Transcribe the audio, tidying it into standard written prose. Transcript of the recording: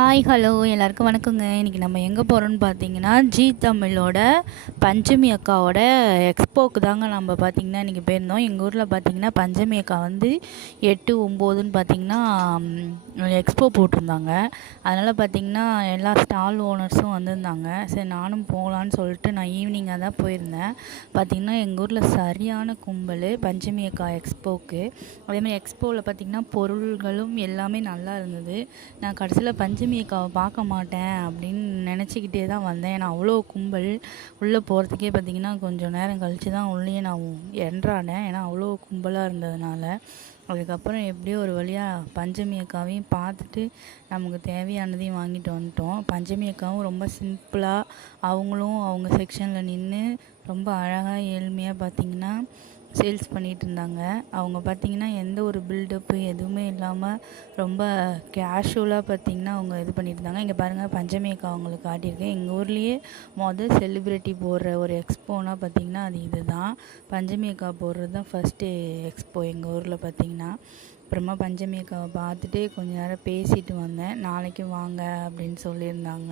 Hi hello எல்லாருக்கும் வணக்கங்க. இன்றைக்கி நம்ம எங்கே போகிறோன்னு பார்த்தீங்கன்னா ஜி தமிழோட பஞ்சமி அக்காவோட எக்ஸ்போக்கு தாங்க நம்ம பார்த்திங்கன்னா இன்றைக்கி போயிருந்தோம். எங்கள் ஊரில் பார்த்திங்கன்னா பஞ்சமி அக்கா வந்து 8, 9ன்னு பார்த்திங்கன்னா எக்ஸ்போ போட்டிருந்தாங்க. அதனால் பார்த்திங்கன்னா எல்லா ஸ்டால் ஓனர்ஸும் வந்திருந்தாங்க. சரி நானும் போகலான்னு சொல்லிட்டு நான் ஈவினிங்காக தான் போயிருந்தேன். பார்த்திங்கன்னா எங்கள் ஊரில் சரியான கும்பல் பஞ்சமி அக்கா எக்ஸ்போக்கு. அதேமாதிரி எக்ஸ்போவில் பார்த்திங்கன்னா பொருள்களும் எல்லாமே நல்லா இருந்தது. நான் கடைசியில் பஞ்சமி அக்காவை பார்க்க மாட்டேன் அப்படின்னு நினச்சிக்கிட்டே தான் வந்தேன். ஏன்னா அவ்வளோ கும்பல். உள்ளே போகிறதுக்கே பார்த்திங்கன்னா கொஞ்சம் நேரம் கழித்து தான் உள்ளேயே நான் என்ட்ரானேன். ஏன்னா அவ்வளோ கும்பலாக இருந்ததுனால. அதுக்கப்புறம் எப்படியோ ஒரு வழியாக பஞ்சமி அக்காவையும் பார்த்துட்டு நமக்கு தேவையானதையும் வாங்கிட்டு வந்துட்டோம். பஞ்சமி அக்காவும் ரொம்ப சிம்பிளாக அவங்களும் அவங்க செக்ஷனில் நின்று ரொம்ப அழகாக ஏழ்மையாக பார்த்திங்கன்னா சேல்ஸ் பண்ணிகிட்டு இருந்தாங்க. அவங்க பார்த்திங்கன்னா எந்த ஒரு பில்டப்பு எதுவுமே இல்லாமல் ரொம்ப கேஷுவலாக பார்த்திங்கன்னா அவங்க இது பண்ணிட்டு இருந்தாங்க. இங்கே பாருங்கள் பஞ்சமி அக்கா அவங்களுக்கு காட்டியிருக்கேன். எங்கள் ஊர்லேயே செலிப்ரிட்டி போடுற ஒரு எக்ஸ்போனா பார்த்திங்கன்னா அது இது தான். பஞ்சமி அக்கா போடுறது தான் ஃபஸ்ட்டு எக்ஸ்போ எங்கள் ஊரில் பார்த்திங்கன்னா. அப்புறமா பஞ்சமி அக்காவை பார்த்துட்டு கொஞ்ச நேரம் பேசிட்டு வந்தேன். நாளைக்கு வாங்க அப்படின்னு சொல்லியிருந்தாங்க.